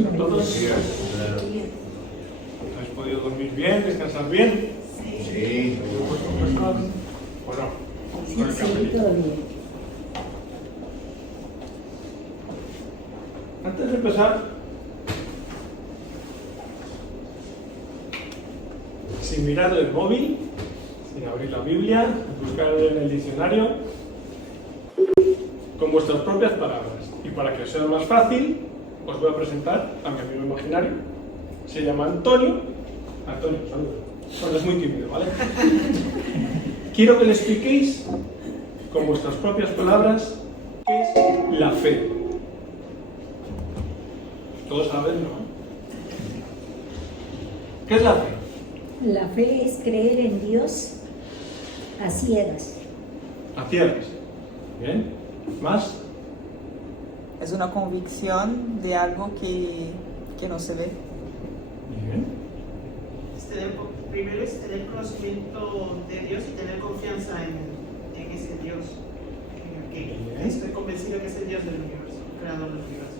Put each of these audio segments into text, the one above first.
días a todos. ¿Habéis podido dormir bien, descansar bien? Sí. Bueno, Sí, todo bien. antes de empezar, sin mirar el móvil, sin abrir la Biblia, buscar en el diccionario, con vuestras propias palabras. Y para que os sea más fácil, os voy a presentar a mi amigo imaginario. Se llama Antonio. Antonio, saludos. Bueno, es muy tímido, ¿vale? Quiero que le expliquéis con vuestras propias palabras qué es la fe. Todos saben, ¿no? ¿Qué es la fe? La fe es creer en Dios a ciegas. A ciegas. Bien. ¿Más? Es una convicción de algo que no se ve. Bien. Primero es tener conocimiento de Dios y tener confianza en ese Dios. Que estoy convencido que es el Dios del universo, el creador del universo.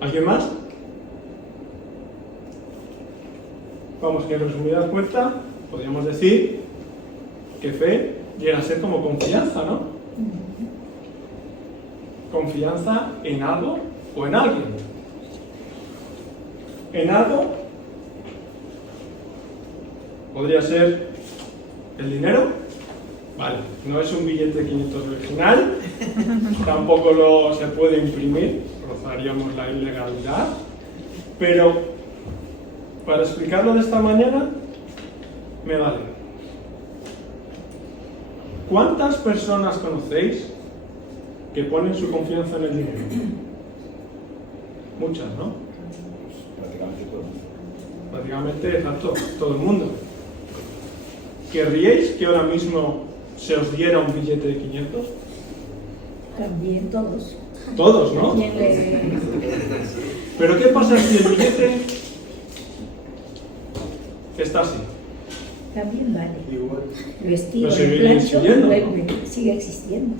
¿Alguien más? Vamos, que en resumidas cuentas, podríamos decir que fe llega a ser como confianza, ¿no? Confianza en algo o en alguien. En algo podría ser el dinero. Vale, no es un billete de 500 original, tampoco se puede imprimir, rozaríamos la ilegalidad, pero para explicarlo de esta manera me vale. ¿Cuántas personas conocéis que ponen su confianza en el dinero? Muchas, ¿no? Prácticamente todo. Prácticamente, exacto, todo el mundo. ¿Querríais que ahora mismo se os diera un billete de 500? También todos. Todos, ¿no? ¿Quién le... Pero ¿qué pasa si el billete está así? También vale. Igual. Vestido Lo de seguiréis plancho siguiendo. sigue existiendo.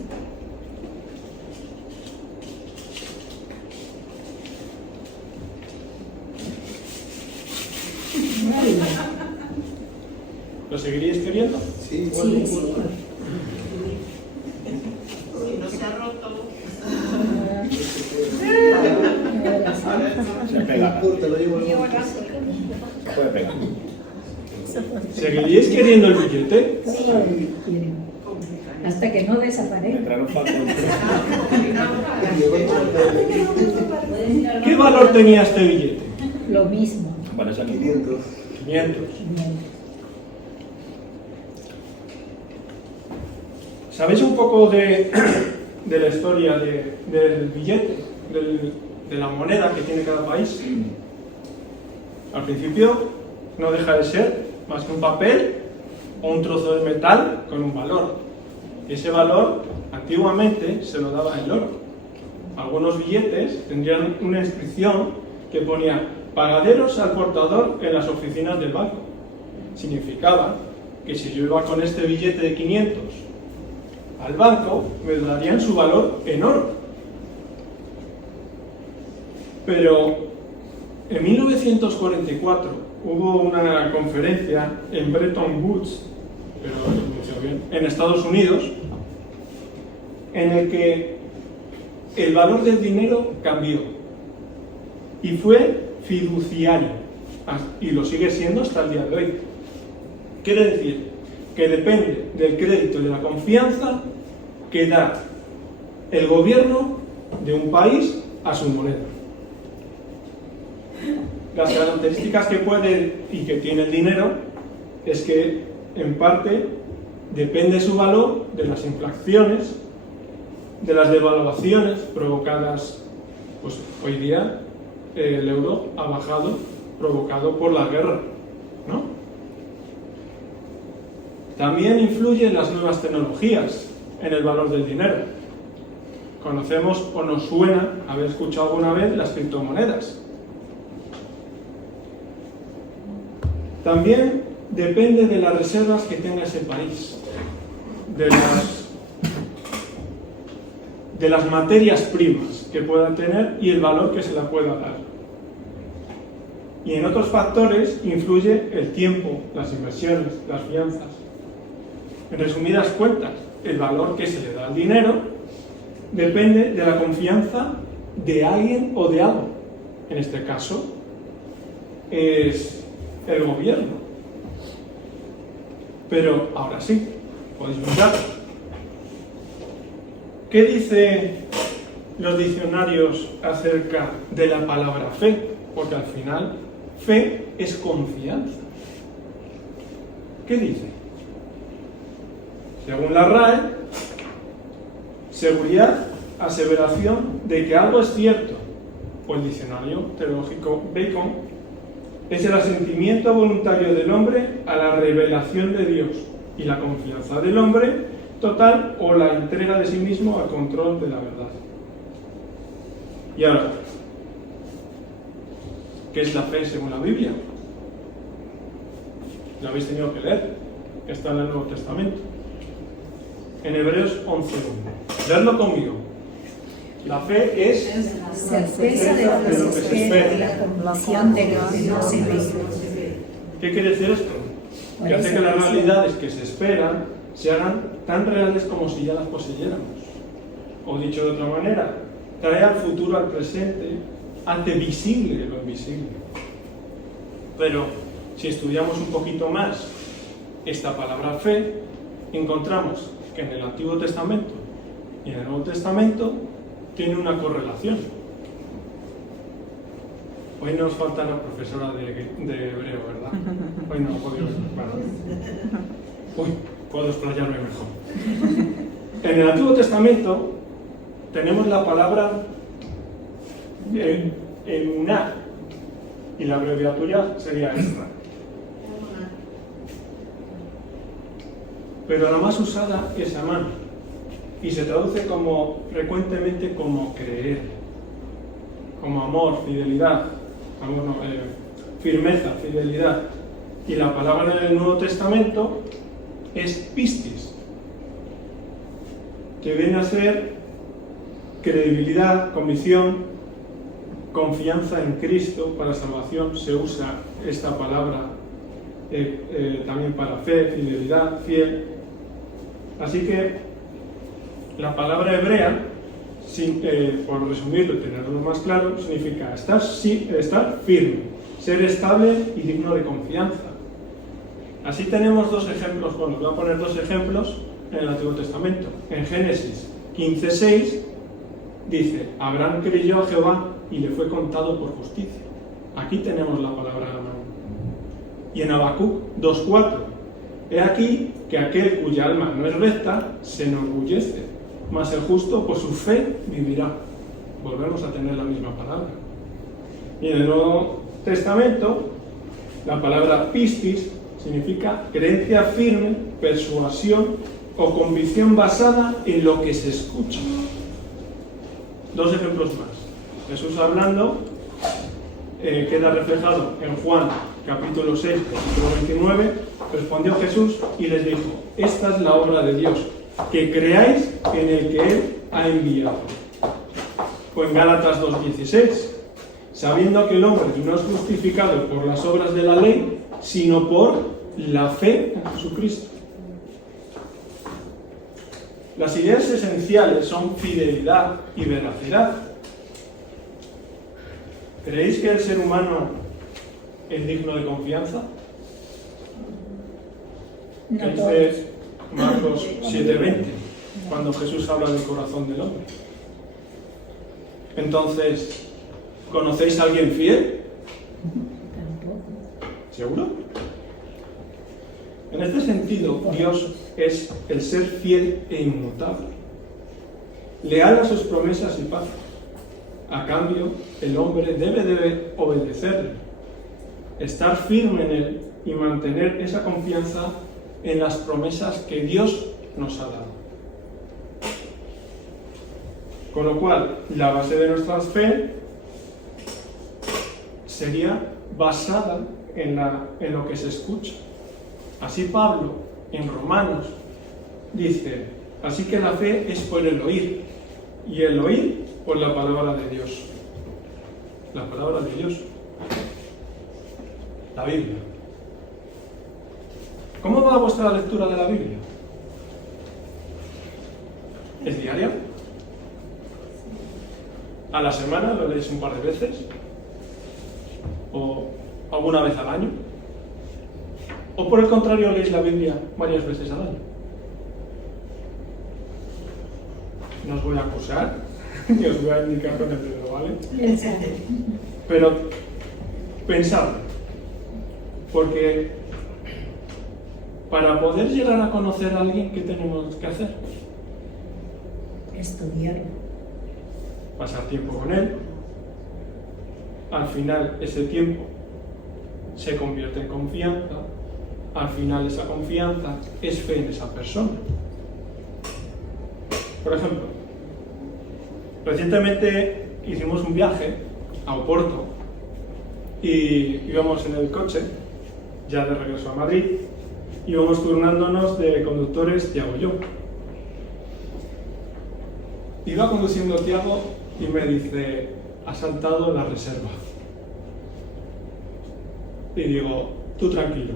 ¿Lo seguiríais queriendo? Sí, Sí, sí. Si no se ha roto, se pega. Te lo llevo puede pegar. ¿Seguiríais queriendo el billete? Sí. Hasta que no desaparezca. Entraron fácil. ¿Qué valor tenía este billete? Lo mismo. Vale, son 500. 500. ¿Sabéis un poco de la historia del billete, de la moneda que tiene cada país? Al principio no deja de ser más que un papel o un trozo de metal con un valor. Y ese valor antiguamente se lo daba el oro. Algunos billetes tendrían una inscripción que ponía pagaderos al portador en las oficinas del banco. Significaba que si yo iba con este billete de 500 al banco, me darían su valor en oro. Pero en 1944 hubo una conferencia en Bretton Woods, en Estados Unidos, en el que el valor del dinero cambió y fue fiduciario, y lo sigue siendo hasta el día de hoy. Quiere decir que depende del crédito y de la confianza que da el gobierno de un país a su moneda. Las características que puede y que tiene el dinero es que, en parte, depende su valor de las inflaciones, de las devaluaciones provocadas, pues hoy día el euro ha bajado, provocado por la guerra, ¿no? También influyen las nuevas tecnologías en el valor del dinero. Conocemos o nos suena haber escuchado alguna vez las criptomonedas. También depende de las reservas que tenga ese país, de las materias primas que pueda tener y el valor que se la pueda dar. Y en otros factores influye el tiempo, las inversiones, las fianzas. En resumidas cuentas, el valor que se le da al dinero depende de la confianza de alguien o de algo. En este caso, es el gobierno. Pero ahora sí, podéis mirar. ¿Qué dicen los diccionarios acerca de la palabra fe? Porque al final, fe es confianza. ¿Qué dice? Según la RAE, seguridad, aseveración de que algo es cierto. O el diccionario teológico Bacon, es el asentimiento voluntario del hombre a la revelación de Dios y la confianza del hombre total o la entrega de sí mismo al control de la verdad. Y ahora, ¿qué es la fe según la Biblia? La habéis tenido que leer, está en el Nuevo Testamento. En Hebreos 11:1. Leedlo conmigo. La fe es certeza de lo que se espera y la convicción de lo que no se ve. ¿Qué quiere decir esto? Que hace que las realidades que se esperan se hagan tan reales como si ya las poseyéramos. O dicho de otra manera, trae al futuro al presente, hace visible lo invisible. Pero si estudiamos un poquito más esta palabra fe, encontramos que en el Antiguo Testamento y en el Nuevo Testamento tiene una correlación. Hoy nos falta la profesora de hebreo, ¿verdad? Hoy no, podido. Uy, puedo explayarme mejor. En el Antiguo Testamento tenemos la palabra emuná, y la abreviatura sería esta. Pero la más usada es amán, y se traduce frecuentemente como creer, como amor, fidelidad, firmeza, fidelidad. Y la palabra del Nuevo Testamento es pistis, que viene a ser credibilidad, convicción, confianza en Cristo para salvación. Se usa esta palabra también para fe, fidelidad, fiel. Así que la palabra hebrea, por resumirlo y tenerlo más claro, significa estar firme, ser estable y digno de confianza. Así tenemos dos ejemplos, os voy a poner dos ejemplos en el Antiguo Testamento. En Génesis 15:6 dice: Abraham creyó a Jehová y le fue contado por justicia. Aquí tenemos la palabra amán. Y en Habacuc 2:4: He aquí que aquel cuya alma no es recta se enorgullece, mas el justo por su fe vivirá. Volvemos a tener la misma palabra. Y en el Nuevo Testamento, la palabra pistis significa creencia firme, persuasión o convicción basada en lo que se escucha. Dos ejemplos más. Jesús hablando queda reflejado en Juan capítulo 6, versículo 29. Respondió Jesús y les dijo: esta es la obra de Dios, que creáis en el que Él ha enviado. O en Gálatas 2:16, sabiendo que el hombre no es justificado por las obras de la ley, sino por la fe en Jesucristo. Las ideas esenciales son fidelidad y veracidad. ¿Creéis que el ser humano es digno de confianza? No dice Marcos 7:20, cuando Jesús habla del corazón del hombre. Entonces, ¿conocéis a alguien fiel? ¿Seguro? En este sentido, Dios es el ser fiel e inmutable, leal a sus promesas y pactos. A cambio, el hombre debe obedecerle, estar firme en él y mantener esa confianza en las promesas que Dios nos ha dado. Con lo cual, la base de nuestra fe sería basada en lo que se escucha. Así Pablo, en Romanos, dice: así que la fe es por el oír, y el oír por la palabra de Dios. La palabra de Dios. La Biblia. ¿Cómo va vuestra lectura de la Biblia? ¿Es diaria? ¿A la semana lo leéis un par de veces? ¿O alguna vez al año? ¿O por el contrario leéis la Biblia varias veces al año? No os voy a acusar, ni os voy a indicar con el dedo, ¿vale? Pero pensadlo, porque para poder llegar a conocer a alguien, ¿qué tenemos que hacer? Estudiar. Pasar tiempo con él. Al final ese tiempo se convierte en confianza. Al final esa confianza es fe en esa persona. Por ejemplo, recientemente hicimos un viaje a Oporto y íbamos en el coche, ya de regreso a Madrid, íbamos turnándonos de conductores Tiago y yo. Iba conduciendo Tiago y me dice, ha saltado la reserva. Y digo, tú tranquilo,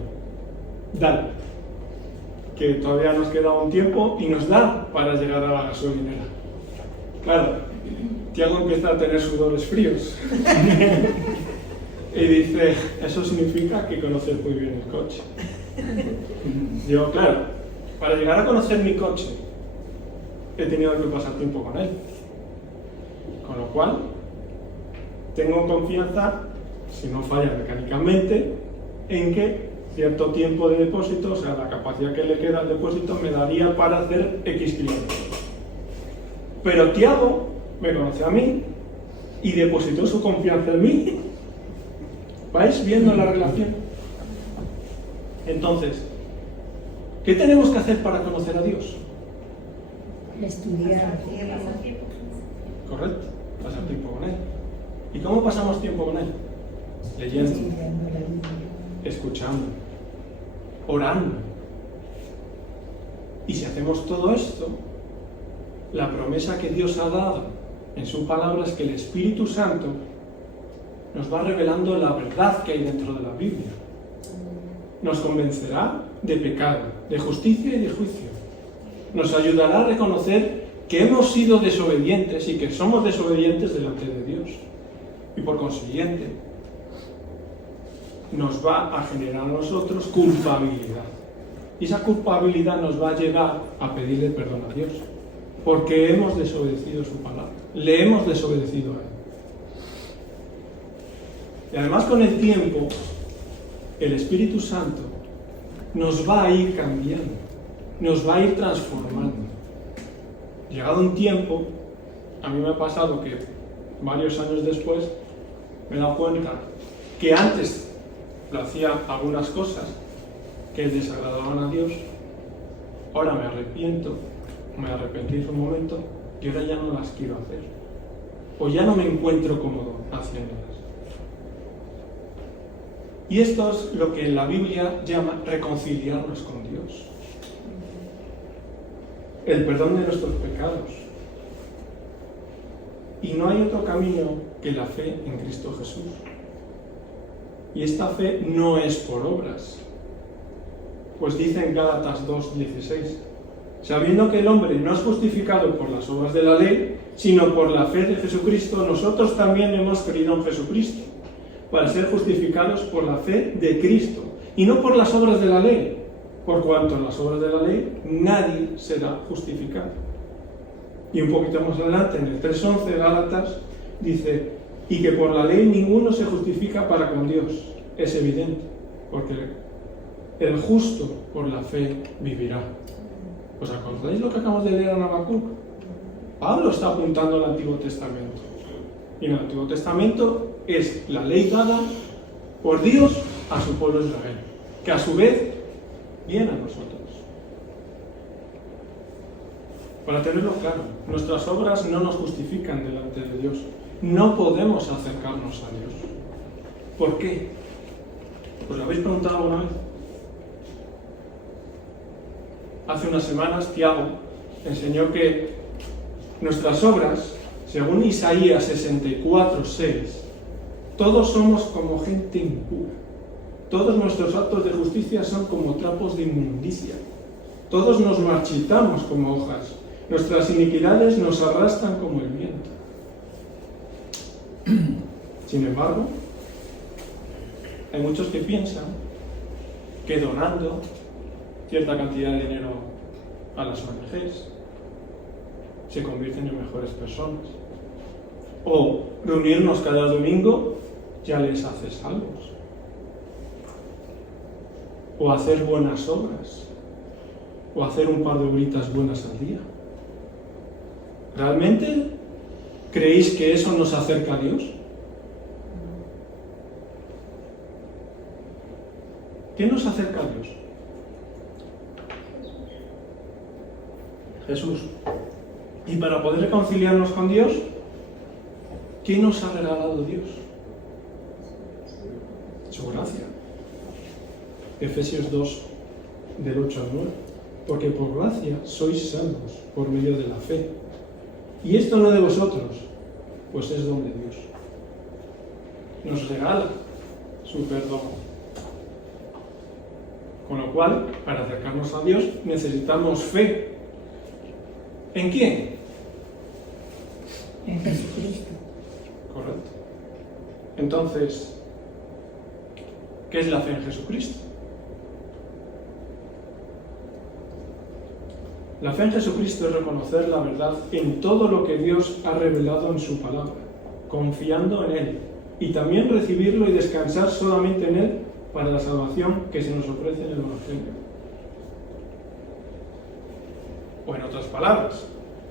dale, que todavía nos queda un tiempo y nos da para llegar a la gasolinera. Claro, Tiago empieza a tener sudores fríos. Y dice, eso significa que conoces muy bien el coche. Digo, claro, para llegar a conocer mi coche, he tenido que pasar tiempo con él. Con lo cual, tengo confianza, si no falla mecánicamente, en que cierto tiempo de depósito, o sea, la capacidad que le queda al depósito, me daría para hacer X kilómetros. Pero Tiago me conoce a mí y depositó su confianza en mí. ¿Vais viendo la relación? Entonces, ¿qué tenemos que hacer para conocer a Dios? Estudiar. Correcto, pasar tiempo con Él. ¿Y cómo pasamos tiempo con Él? Leyendo, Estudiando la Biblia. escuchando, orando. Y si hacemos todo esto, la promesa que Dios ha dado en su palabra es que el Espíritu Santo nos va revelando la verdad que hay dentro de la Biblia. Nos convencerá de pecado, de justicia y de juicio. Nos ayudará a reconocer que hemos sido desobedientes y que somos desobedientes delante de Dios. Y por consiguiente, nos va a generar a nosotros culpabilidad. Y esa culpabilidad nos va a llevar a pedirle perdón a Dios. Porque hemos desobedecido su palabra. Le hemos desobedecido a Él. Y además, con el tiempo, el Espíritu Santo nos va a ir cambiando, nos va a ir transformando. Llegado un tiempo, a mí me ha pasado que varios años después me he dado cuenta que antes lo hacía algunas cosas que desagradaban a Dios, ahora me arrepiento, me arrepentí en su momento y ahora ya no las quiero hacer. O ya no me encuentro cómodo haciéndolas. Y esto es lo que en la Biblia llama reconciliarnos con Dios. El perdón de nuestros pecados. Y no hay otro camino que la fe en Cristo Jesús. Y esta fe no es por obras. Pues dice en Gálatas 2:16, sabiendo que el hombre no es justificado por las obras de la ley, sino por la fe de Jesucristo, nosotros también hemos creído en Jesucristo, para ser justificados por la fe de Cristo, y no por las obras de la ley, por cuanto en las obras de la ley nadie será justificado. Y un poquito más adelante, en el 3:11 de Gálatas, dice, y que por la ley ninguno se justifica para con Dios. Es evidente, porque el justo por la fe vivirá. ¿Os acordáis lo que acabamos de leer en Habacuc? Pablo está apuntando al Antiguo Testamento. Y en el Antiguo Testamento es la ley dada por Dios a su pueblo Israel, que a su vez viene a nosotros. Para tenerlo claro, nuestras obras no nos justifican delante de Dios. No podemos acercarnos a Dios. ¿Por qué? ¿Os lo habéis preguntado alguna vez? Hace unas semanas Tiago enseñó que nuestras obras, según Isaías 64:6, todos somos como gente impura. todos nuestros actos de justicia son como trapos de inmundicia. Todos nos marchitamos como hojas. Nuestras iniquidades nos arrastran como el viento. Sin embargo, hay muchos que piensan que donando cierta cantidad de dinero a las ONGs se convierten en mejores personas. O reunirnos cada domingo ya les hace salvos. O hacer buenas obras. O hacer un par de horitas buenas al día. ¿Realmente creéis que eso nos acerca a Dios? ¿Qué nos acerca a Dios? Jesús. Y para poder reconciliarnos con Dios, ¿qué nos ha regalado Dios? Su gracia. Efesios 2, del 8 al 9. Porque por gracia sois salvos por medio de la fe. Y esto no de vosotros, pues es don de Dios. Nos regala su perdón. Con lo cual, para acercarnos a Dios, necesitamos fe. ¿En quién? En Jesucristo. Correcto. Entonces, ¿qué es la fe en Jesucristo? La fe en Jesucristo es reconocer la verdad en todo lo que Dios ha revelado en su palabra, confiando en Él, y también recibirlo y descansar solamente en Él para la salvación que se nos ofrece en el Evangelio. O en otras palabras,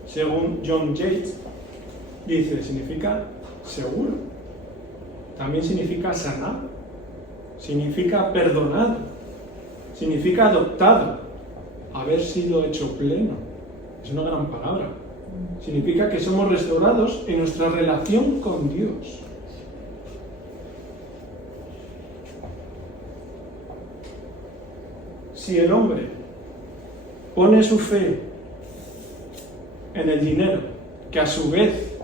según John Yates, dice, significa seguro, también significa sanar, significa perdonado, significa adoptado, haber sido hecho pleno. Es una gran palabra. Significa que somos restaurados en nuestra relación con Dios. Si el hombre pone su fe en el dinero, que a su vez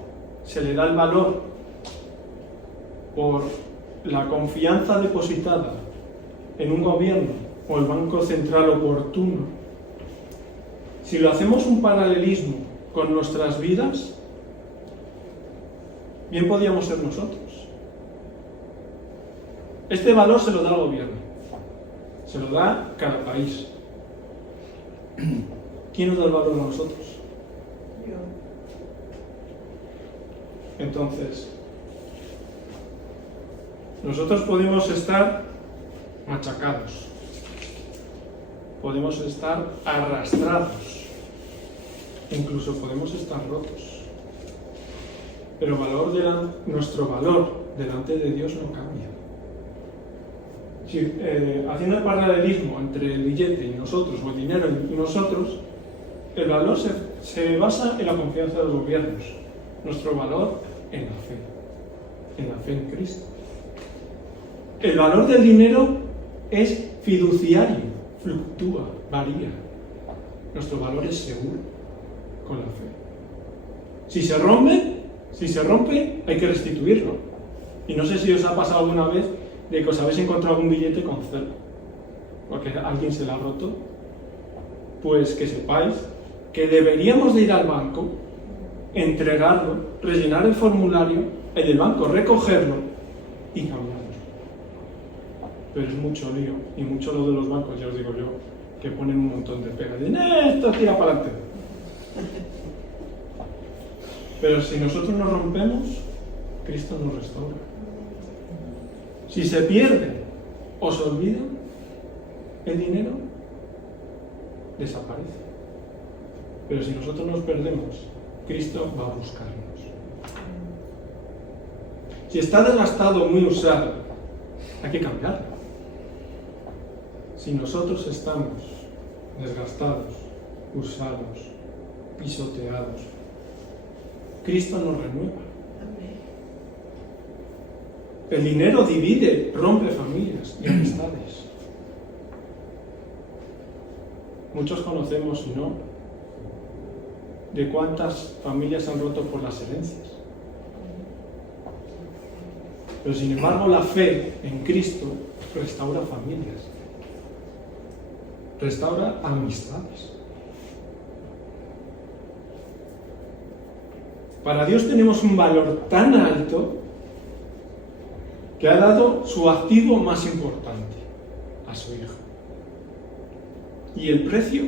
se le da el valor por la confianza depositada en un gobierno o el banco central oportuno, si lo hacemos un paralelismo con nuestras vidas, bien podíamos ser nosotros. Este valor se lo da el gobierno, se lo da cada país. ¿Quién nos da el valor a nosotros? Entonces, nosotros podemos estar machacados, podemos estar arrastrados, incluso podemos estar rotos, pero nuestro valor delante de Dios no cambia. Si, haciendo el paralelismo entre el billete y nosotros, o el dinero y nosotros, el valor se basa en la confianza de los gobiernos, nuestro valor en la fe en Cristo. El valor del dinero es fiduciario, fluctúa, varía. Nuestro valor es seguro con la fe. Si se rompe, hay que restituirlo. Y no sé si os ha pasado alguna vez de que os habéis encontrado un billete con cero, porque alguien se lo ha roto. Pues que sepáis que deberíamos de ir al banco, entregarlo, rellenar el formulario, en el banco recogerlo y cambiarlo. Pero es mucho lío, y mucho lo de los bancos, ya os digo yo, que ponen un montón de pegas. Dicen, esto tira para adelante. Pero si nosotros nos rompemos, Cristo nos restaura. Si se pierde o se olvida, el dinero desaparece. Pero si nosotros nos perdemos, Cristo va a buscarnos. Si está desgastado o muy usado, hay que cambiarlo. Si nosotros estamos desgastados, usados, pisoteados, Cristo nos renueva. El dinero divide, rompe familias y amistades. Muchos conocemos, ¿no?, de cuántas familias han roto por las herencias. Pero sin embargo, la fe en Cristo restaura familias, restaura amistades. Para Dios tenemos un valor tan alto que ha dado su activo más importante, a su Hijo. Y el precio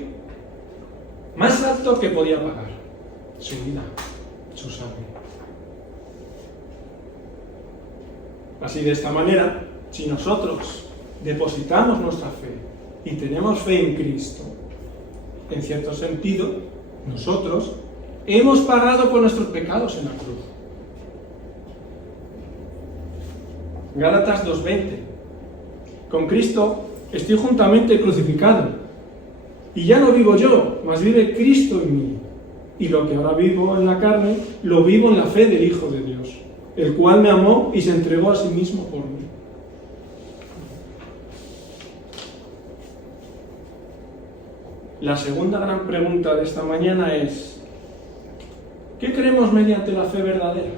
más alto que podía pagar, su vida, su sangre. Así, de esta manera, si nosotros depositamos nuestra fe y tenemos fe en Cristo, en cierto sentido, nosotros hemos pagado por nuestros pecados en la cruz. Gálatas 2:20. Con Cristo estoy juntamente crucificado, y ya no vivo yo, mas vive Cristo en mí. Y lo que ahora vivo en la carne, lo vivo en la fe del Hijo de Dios, el cual me amó y se entregó a sí mismo por mí. La segunda gran pregunta de esta mañana es: ¿qué creemos mediante la fe verdadera?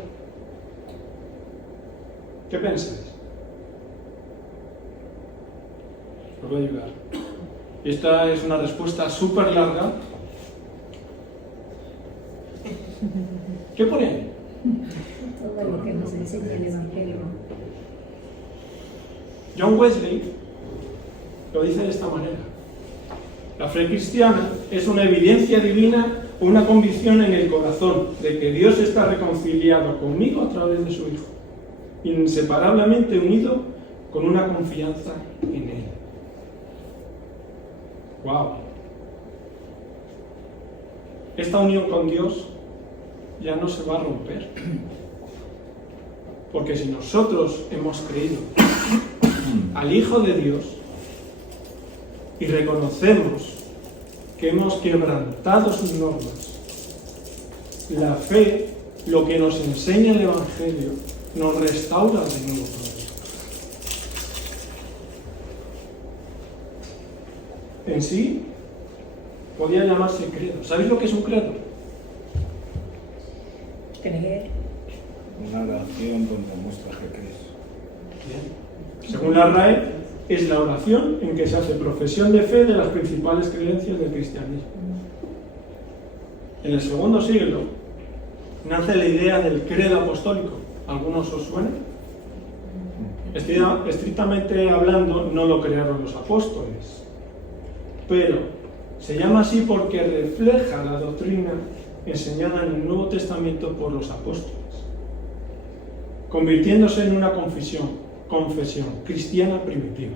¿Qué pensáis? Os voy a ayudar. Esta es una respuesta súper larga. ¿Qué pone ahí? Todo lo que nos enseña el Evangelio. John Wesley lo dice de esta manera: la fe cristiana es una evidencia divina o una convicción en el corazón de que Dios está reconciliado conmigo a través de su Hijo, inseparablemente unido con una confianza en Él. ¡Wow! Esta unión con Dios ya no se va a romper. Porque si nosotros hemos creído al Hijo de Dios y reconocemos que hemos quebrantado sus normas, la fe, lo que nos enseña el Evangelio, nos restaura de nuevo todo eso. En sí, podía llamarse credo. ¿Sabéis lo que es un credo? Creer. Una oración donde muestras que crees. Bien. Según la RAE, es la oración en que se hace profesión de fe de las principales creencias del cristianismo. En el segundo siglo nace la idea del credo apostólico. ¿Algunos os suena? Estrictamente hablando, no lo crearon los apóstoles, pero se llama así porque refleja la doctrina enseñada en el Nuevo Testamento por los apóstoles, convirtiéndose en una confesión cristiana primitiva.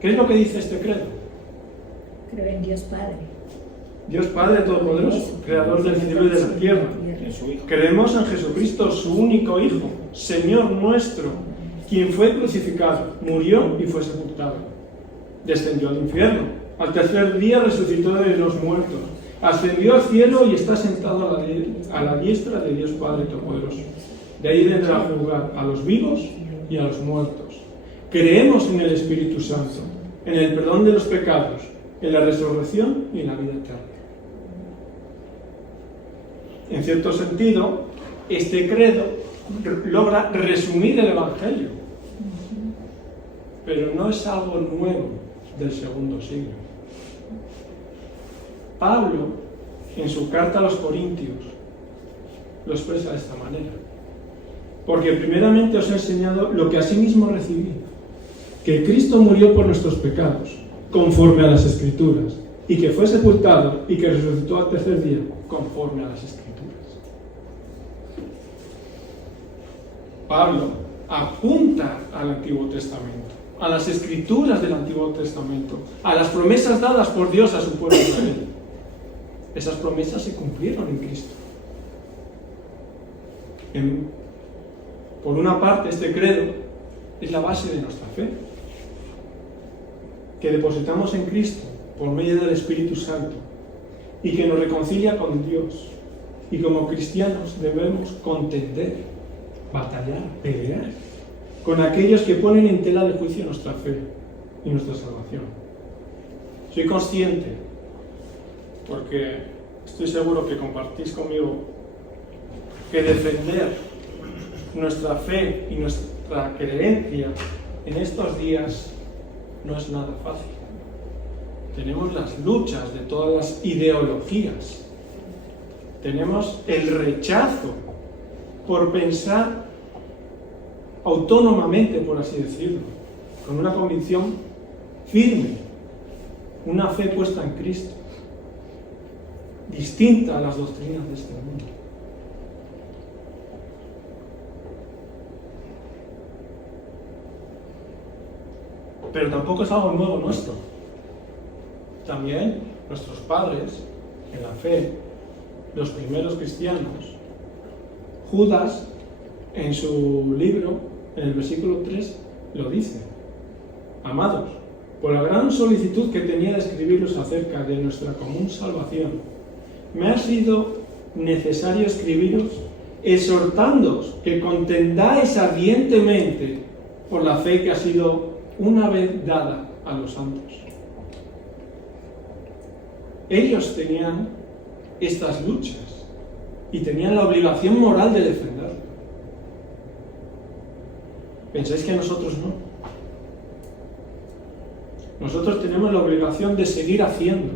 ¿Qué es lo que dice este credo? Creo en Dios Padre. Dios Padre Todopoderoso, Creador del cielo y de la tierra. En su Hijo. Creemos en Jesucristo, su único Hijo, Señor nuestro, quien fue crucificado, murió y fue sepultado. Descendió al infierno. Al tercer día resucitó de los muertos. Ascendió al cielo y está sentado a la diestra de Dios Padre Todopoderoso. De ahí vendrá a juzgar a los vivos y a los muertos. Creemos en el Espíritu Santo, en el perdón de los pecados, en la resurrección y en la vida eterna. En cierto sentido, este credo logra resumir el Evangelio, pero no es algo nuevo del segundo siglo. Pablo, en su carta a los Corintios, lo expresa de esta manera: porque primeramente os he enseñado lo que asimismo recibí, que Cristo murió por nuestros pecados, conforme a las Escrituras, y que fue sepultado y que resucitó al tercer día, conforme a las Escrituras. Pablo apunta al Antiguo Testamento, a las Escrituras del Antiguo Testamento, a las promesas dadas por Dios a su pueblo Israel. Esas promesas se cumplieron en Cristo. Por una parte, este credo es la base de nuestra fe, que depositamos en Cristo por medio del Espíritu Santo y que nos reconcilia con Dios. Y como cristianos debemos contender, batallar, pelear con aquellos que ponen en tela de juicio nuestra fe y nuestra salvación. Soy consciente, porque estoy seguro que compartís conmigo, que defender nuestra fe y nuestra creencia en estos días no es nada fácil. Tenemos las luchas de todas las ideologías. Tenemos el rechazo por pensar autónomamente, por así decirlo, con una convicción firme, una fe puesta en Cristo, distinta a las doctrinas de este mundo. Pero tampoco es algo nuevo nuestro. También nuestros padres, en la fe, los primeros cristianos, Judas, en su libro, en el versículo 3, lo dice: amados, por la gran solicitud que tenía de escribiros acerca de nuestra común salvación, me ha sido necesario escribiros exhortándoos que contendáis ardientemente por la fe que ha sido una vez dada a los santos. Ellos tenían estas luchas y tenían la obligación moral de defenderlo. ¿Pensáis que nosotros no? Nosotros tenemos la obligación de seguir haciendo.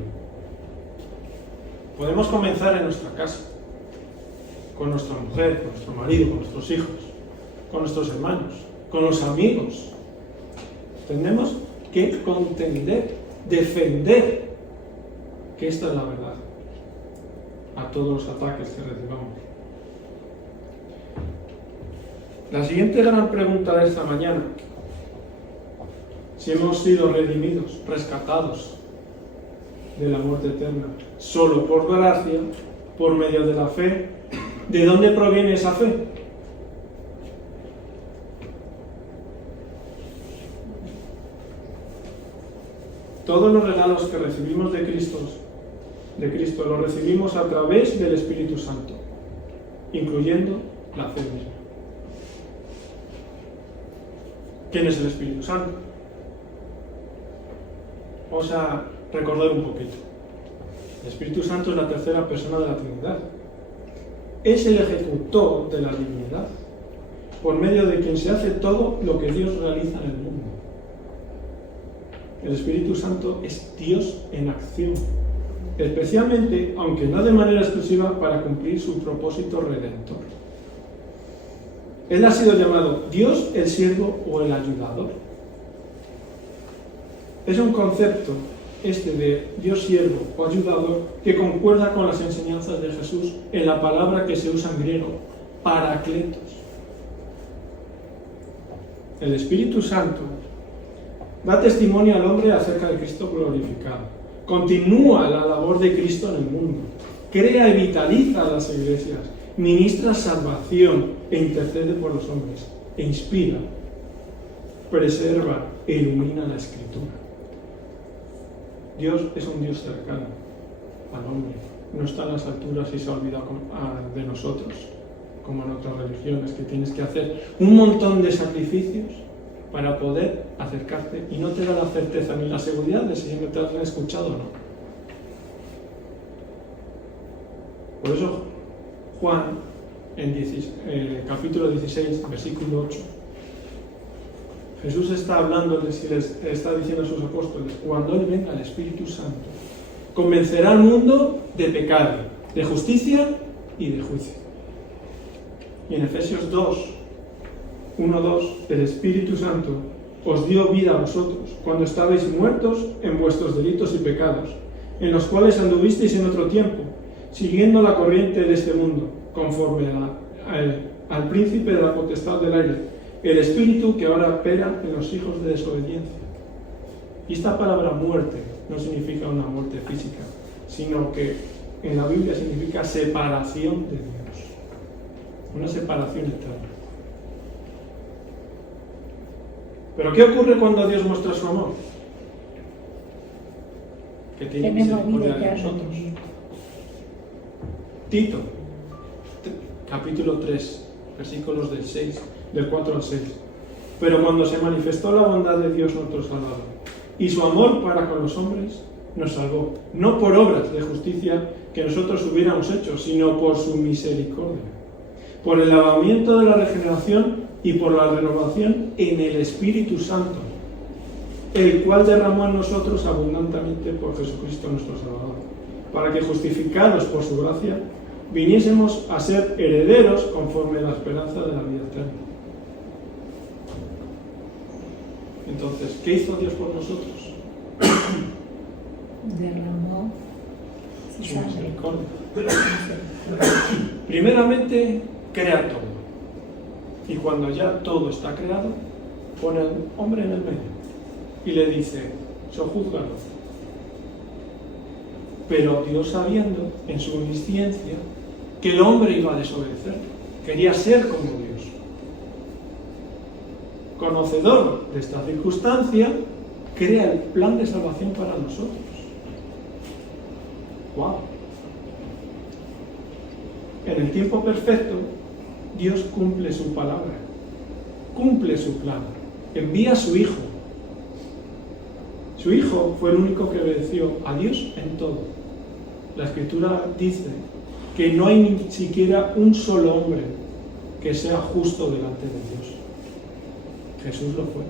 Podemos comenzar en nuestra casa, con nuestra mujer, con nuestro marido, con nuestros hijos, con nuestros hermanos, con los amigos. Tenemos que contender, defender que esta es la verdad a todos los ataques que recibamos. La siguiente gran pregunta de esta mañana: si hemos sido redimidos, rescatados de la muerte eterna, solo por gracia, por medio de la fe, ¿de dónde proviene esa fe? Todos los regalos que recibimos de Cristo los recibimos a través del Espíritu Santo, incluyendo la fe misma. ¿Quién es el Espíritu Santo? Vamos a recordar un poquito. El Espíritu Santo es la tercera persona de la Trinidad. Es el ejecutor de la divinidad, por medio de quien se hace todo lo que Dios realiza en el mundo. El Espíritu Santo es Dios en acción, especialmente, aunque no de manera exclusiva, para cumplir su propósito redentor. Él ha sido llamado Dios, el siervo o el ayudador. Es un concepto, este de Dios siervo o ayudador, que concuerda con las enseñanzas de Jesús en la palabra que se usa en griego, parakletos. El Espíritu Santo da testimonio al hombre acerca de Cristo glorificado. Continúa la labor de Cristo en el mundo. Crea y vitaliza las iglesias. Ministra salvación e intercede por los hombres. E inspira, preserva e ilumina la Escritura. Dios es un Dios cercano al hombre. No está en las alturas y se ha olvidado de nosotros, como en otras religiones, que tienes que hacer un montón de sacrificios para poder acercarte, y no te da la certeza ni la seguridad de si te has escuchado o no. Por eso Juan, en capítulo 16, versículo 8, Jesús está hablándoles y les está diciendo a sus apóstoles: cuando Él venga, el Espíritu Santo convencerá al mundo de pecado, de justicia y de juicio. Y en Efesios 1:2, el Espíritu Santo os dio vida a vosotros cuando estabais muertos en vuestros delitos y pecados, en los cuales anduvisteis en otro tiempo, siguiendo la corriente de este mundo, conforme al príncipe de la potestad del aire, el espíritu que ahora opera en los hijos de desobediencia. Y esta palabra muerte no significa una muerte física, sino que en la Biblia significa separación de Dios, una separación eterna. ¿Pero qué ocurre cuando Dios muestra su amor? Que tiene misericordia de nosotros. Tito, capítulo 3, versículos del 4 al 6. Pero cuando se manifestó la bondad de Dios nuestro Salvador y su amor para con los hombres, nos salvó, no por obras de justicia que nosotros hubiéramos hecho, sino por su misericordia, por el lavamiento de la regeneración y por la renovación en el Espíritu Santo, el cual derramó en nosotros abundantemente por Jesucristo nuestro Salvador, para que, justificados por su gracia, viniésemos a ser herederos conforme a la esperanza de la vida eterna. Entonces, ¿qué hizo Dios por nosotros? Derramó su Su sangre. misericordia. Primeramente, crea todo. Y cuando ya todo está creado, pone al hombre en el medio y le dice: sojúzgalo. Pero Dios, sabiendo en su omnisciencia que el hombre iba a desobedecer, quería ser como Dios. Conocedor de esta circunstancia, crea el plan de salvación para nosotros. ¡Wow! En el tiempo perfecto, Dios cumple su palabra, cumple su plan, envía a su Hijo. Su Hijo fue el único que obedeció a Dios en todo. La Escritura dice que no hay ni siquiera un solo hombre que sea justo delante de Dios. Jesús lo fue.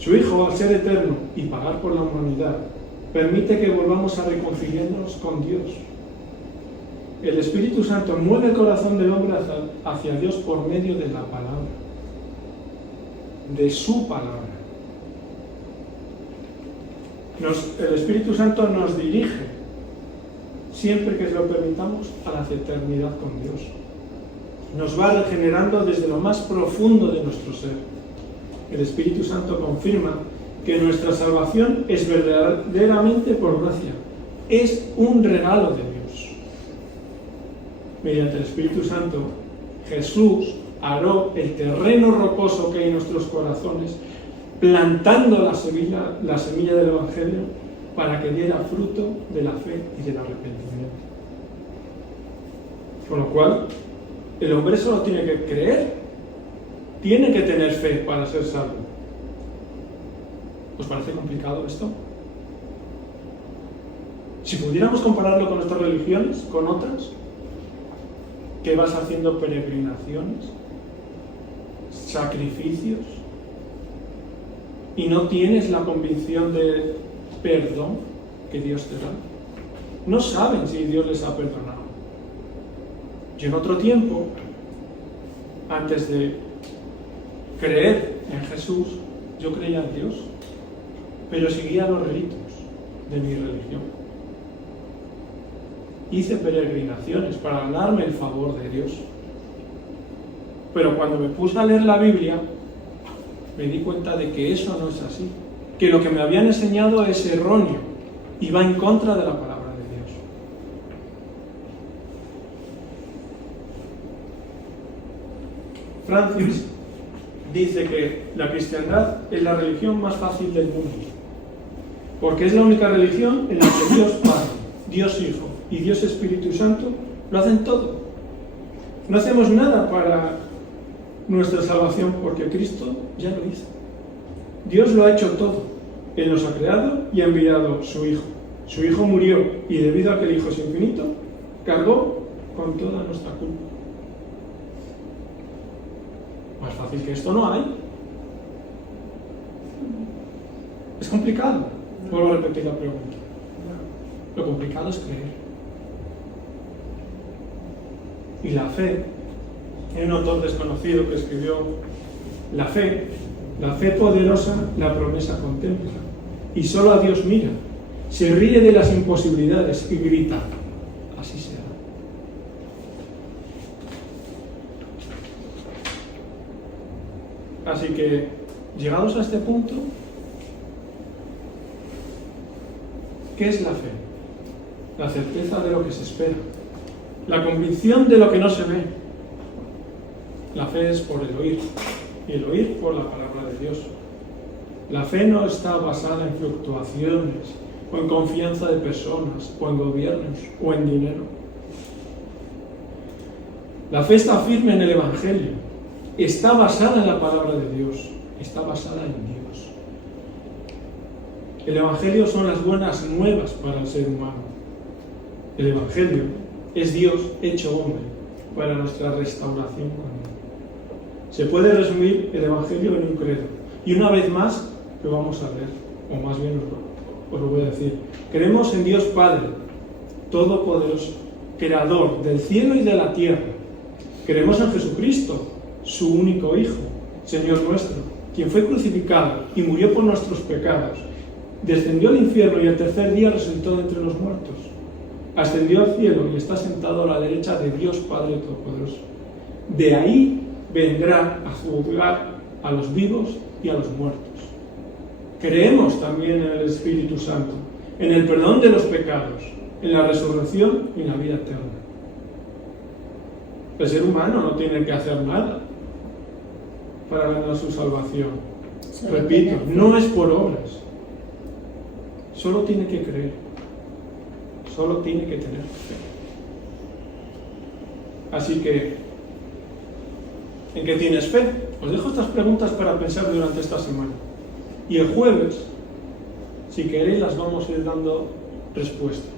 Su Hijo, al ser eterno y pagar por la humanidad, permite que volvamos a reconciliarnos con Dios. El Espíritu Santo mueve el corazón del hombre hacia Dios por medio de la palabra, de su palabra. El Espíritu Santo nos dirige, siempre que se lo permitamos, a la eternidad con Dios. Nos va regenerando desde lo más profundo de nuestro ser. El Espíritu Santo confirma que nuestra salvación es verdaderamente por gracia. Es un regalo de Dios. Mediante el Espíritu Santo, Jesús aró el terreno rocoso que hay en nuestros corazones, plantando la semilla del Evangelio para que diera fruto de la fe y del arrepentimiento. Con lo cual, el hombre solo tiene que creer, tiene que tener fe para ser salvo. ¿Os parece complicado esto? Si pudiéramos compararlo con nuestras religiones, con otras, que vas haciendo peregrinaciones, sacrificios, y no tienes la convicción de perdón que Dios te da, no saben si Dios les ha perdonado. Yo en otro tiempo, antes de creer en Jesús, yo creía en Dios, pero seguía los ritos de mi religión. Hice peregrinaciones para ganarme el favor de Dios. Pero cuando me puse a leer la Biblia, me di cuenta de que eso no es así. Que lo que me habían enseñado es erróneo y va en contra de la palabra de Dios. Francis dice que la cristiandad es la religión más fácil del mundo, porque es la única religión en la que Dios Padre, Dios Hijo y Dios Espíritu Santo lo hacen todo. No hacemos nada para nuestra salvación porque Cristo ya lo hizo. Dios lo ha hecho todo. Él nos ha creado y ha enviado su Hijo. Su Hijo murió y debido a que el Hijo es infinito, cargó con toda nuestra culpa. Más fácil que esto no hay. ¿Es complicado? Vuelvo a repetir la pregunta. Lo complicado es creer. Y la fe, hay un autor desconocido que escribió: la fe poderosa, la promesa contempla, y solo a Dios mira, se ríe de las imposibilidades y grita: así será. Así que, llegados a este punto, ¿qué es la fe? La certeza de lo que se espera, la convicción de lo que no se ve. La fe es por el oír, y el oír por la palabra de Dios. La fe no está basada en fluctuaciones, o en confianza de personas, o en gobiernos, o en dinero. La fe está firme en el Evangelio, está basada en la palabra de Dios, está basada en Dios. El Evangelio son las buenas nuevas para el ser humano. El Evangelio es Dios hecho hombre para nuestra restauración con Él. Se puede resumir el Evangelio en un credo. Y una vez más lo vamos a leer, o más bien os lo voy a decir. Creemos en Dios Padre, Todopoderoso, Creador del cielo y de la tierra. Creemos en Jesucristo, su único Hijo, Señor nuestro, quien fue crucificado y murió por nuestros pecados, descendió al infierno y el tercer día resucitó de entre los muertos, ascendió al cielo y está sentado a la derecha de Dios Padre Todopoderoso. De ahí vendrá a juzgar a los vivos y a los muertos. Creemos también en el Espíritu Santo, en el perdón de los pecados, en la resurrección y en la vida eterna. El ser humano no tiene que hacer nada para ganar su salvación. Repito, no es por obras. Solo tiene que creer. Solo tiene que tener fe. Así que, ¿en qué tienes fe? Os dejo estas preguntas para pensar durante esta semana. Y el jueves, si queréis, las vamos a ir dando respuesta.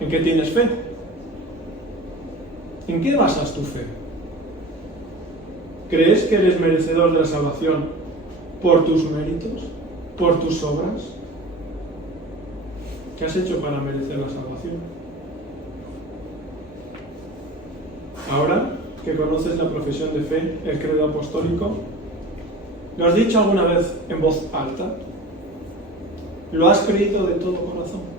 ¿En qué tienes fe? ¿En qué basas tu fe? ¿Crees que eres merecedor de la salvación por tus méritos? ¿Por tus obras? ¿Qué has hecho para merecer la salvación? Ahora que conoces la profesión de fe, el credo apostólico, ¿lo has dicho alguna vez en voz alta? ¿Lo has creído de todo corazón?